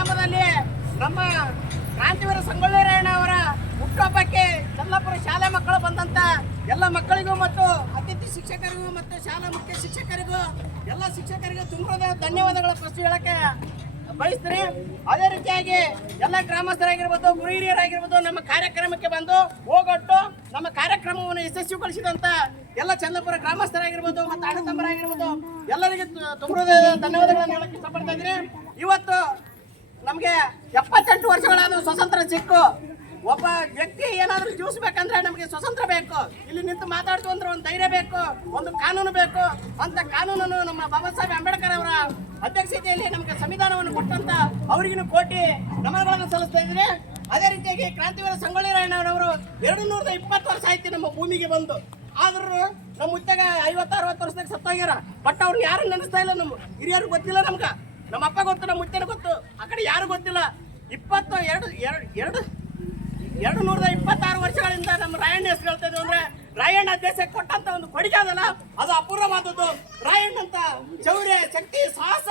ಗ್ರಾಮದಲ್ಲಿ ನಮ್ಮ ಕ್ರಾಂತಿವೀರ ಸಂಗೊಳ್ಳಿ ರಾಯಣ್ಣ ಅವರ ಹುಟ್ಟುಹಬ್ಬಕ್ಕೆ ಚನ್ನಪುರ ಶಾಲೆ ಮಕ್ಕಳು ಬಂದಂತ ಎಲ್ಲ ಮಕ್ಕಳಿಗೂ ಮತ್ತು ಅತಿಥಿ ಶಿಕ್ಷಕರಿಗೂ ಮತ್ತು ಶಾಲಾ ಮುಖ್ಯ ಶಿಕ್ಷಕರಿಗೂ ಎಲ್ಲ ಶಿಕ್ಷಕರಿಗೂ ತುಂಬ ಧನ್ಯವಾದಗಳ ಪ್ರಶ್ನೆ ಹೇಳಕ್ಕೆ ಬಯಸ್ತೀನಿ. ಅದೇ ರೀತಿಯಾಗಿ ಎಲ್ಲ ಗ್ರಾಮಸ್ಥರಾಗಿರ್ಬೋದು, ಗುರು ಹಿರಿಯರಾಗಿರ್ಬೋದು, ನಮ್ಮ ಕಾರ್ಯಕ್ರಮಕ್ಕೆ ಬಂದು ಹೋಗೊಟ್ಟು ನಮ್ಮ ಕಾರ್ಯಕ್ರಮವನ್ನು ಯಶಸ್ವಿಗೊಳಿಸಿದಂತ ಎಲ್ಲ ಚನ್ನಪುರ ಗ್ರಾಮಸ್ಥರಾಗಿರ್ಬೋದು ಮತ್ತು ಅಣ್ಣ ತಮ್ಮರಾಗಿರ್ಬೋದು ಎಲ್ಲರಿಗೂ ತುಂಬ ಧನ್ಯವಾದಗಳನ್ನು ಹೇಳಕ್ಕೆ ಇಷ್ಟಪಡ್ತಾ ಇದ್ದೀನಿ. ಇವತ್ತು ನಮಗೆ 78 ವರ್ಷಗಳಾದ ಸ್ವಾತಂತ್ರ್ಯ ಸಿಕ್ಕು. ಒಬ್ಬ ವ್ಯಕ್ತಿ ಏನಾದರೂ ಜೀವಿಸ್ಬೇಕಂದ್ರೆ ನಮಗೆ ಸ್ವಾತಂತ್ರ್ಯ ಬೇಕು. ಇಲ್ಲಿ ನಿಂತು ಮಾತಾಡ್ತು ಅಂದ್ರೆ ಒಂದು ಧೈರ್ಯ ಬೇಕು, ಒಂದು ಕಾನೂನು ಬೇಕು. ಅಂತ ಕಾನೂನನ್ನು ನಮ್ಮ ಬಾಬಾ ಸಾಹೇಬ್ ಅಂಬೇಡ್ಕರ್ ಅವರ ಅಧ್ಯಕ್ಷತೆಯಲ್ಲಿ ನಮಗೆ ಸಂವಿಧಾನವನ್ನು ಕೊಟ್ಟಂತ ಅವರಿಗೂ ಕೋಟಿ ನಮನಗಳನ್ನು ಸಲ್ಲಿಸ್ತಾ ಇದ್ದೀನಿ. ಅದೇ ರೀತಿಯಾಗಿ ಕ್ರಾಂತಿವೀರ ಸಂಗೊಳ್ಳಿ ರಾಯಣ್ಣನವರು 220 ವರ್ಷ ಆಯ್ತು ನಮ್ಮ ಭೂಮಿಗೆ ಬಂದು. ಆದ್ರೂ ನಮ್ಮ ಮುತ್ತಾಗ 50-60 ವರ್ಷದಾಗ ಸತ್ತೋಗ್ಯಾರ. ಬಟ್ ಅವ್ರು ಯಾರು ನೆನೆಸ್ತಾ ಇಲ್ಲ. ನಮ್ಮ ಹಿರಿಯರು ಗೊತ್ತಿಲ್ಲ, ನಮ್ಗೆ ನಮ್ಮ ಅಪ್ಪ ಗೊತ್ತು, ನಮ್ಮ ಮುತ್ತೇನ ಗೊತ್ತು, ಆ ಕಡೆ ಯಾರು ಗೊತ್ತಿಲ್ಲ. 226 ವರ್ಷಗಳಿಂದ ನಮ್ಮ ರಾಯಣ್ಣ ಹೆಸರು ಹೇಳ್ತಾ ಇದ್ವಿ. ಅಂದ್ರೆ ರಾಯಣ್ಣ ದೇಶಕ್ಕೆ ಕೊಟ್ಟಂತ ಒಂದು ಕೊಡುಗೆ ಅದಲ್ಲ, ಅದು ಅಪೂರ್ವವಾದದ್ದು. ರಾಯಣ್ಣ ಅಂತ ಶೌರ್ಯ, ಶಕ್ತಿ, ಸಾಹಸ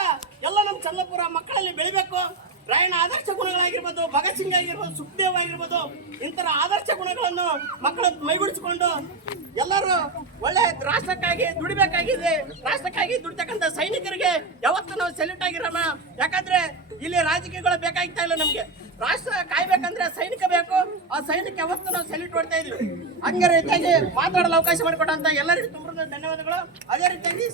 ಎಲ್ಲ ನಮ್ಮ ಚನ್ನಪುರ ಮಕ್ಕಳಲ್ಲಿ ಬೆಳಿಬೇಕು. ರಾಯಣ್ಣ ಆದರ್ಶ ಗುಣಗಳಾಗಿರ್ಬೋದು, ಭಗತ್ ಸಿಂಗ್ ಆಗಿರ್ಬೋದು, ಸುಖದೇವ್ ಆಗಿರ್ಬೋದು, ಇಂತರ ಆದರ್ಶ ಗುಣಗಳನ್ನು ಮಕ್ಕಳು ಮೈಗೂಡಿಸಿಕೊಂಡು ಎಲ್ಲರೂ ಒಳ್ಳೆ ರಾಷ್ಟ್ರಕ್ಕಾಗಿ ದುಡಿಬೇಕಾಗಿದೆ. ರಾಷ್ಟ್ರಕ್ಕಾಗಿ ದುಡಿತಕ್ಕಂಥ ಸೈನಿಕರಿಗೆ ಯಾವತ್ತೂ ನಾವು ಸೆಲ್ಯೂಟ್ ಆಗಿರೋಣ. ಯಾಕಂದ್ರೆ ಇಲ್ಲಿ ರಾಜಕೀಯಗಳು ಬೇಕಾಗ್ತಾ ಇಲ್ಲ. ನಮಗೆ ರಾಷ್ಟ್ರ ಕಾಯ್ಬೇಕಂದ್ರೆ ಸೈನಿಕ ಬೇಕು. ಆ ಸೈನಿಕ ಯಾವತ್ತೂ ನಾವು ಸೆಲ್ಯೂಟ್ ಮಾಡ್ತಾ ಇದೀವಿ. ಹಂಗೆ ರೀತಿಯಾಗಿ ಮಾತಾಡಲು ಅವಕಾಶ ಮಾಡಿಕೊಟ್ಟಂತ ಎಲ್ಲರಿಗೂ ತುಂಬ ಧನ್ಯವಾದಗಳು. ಅದೇ ರೀತಿಯಾಗಿ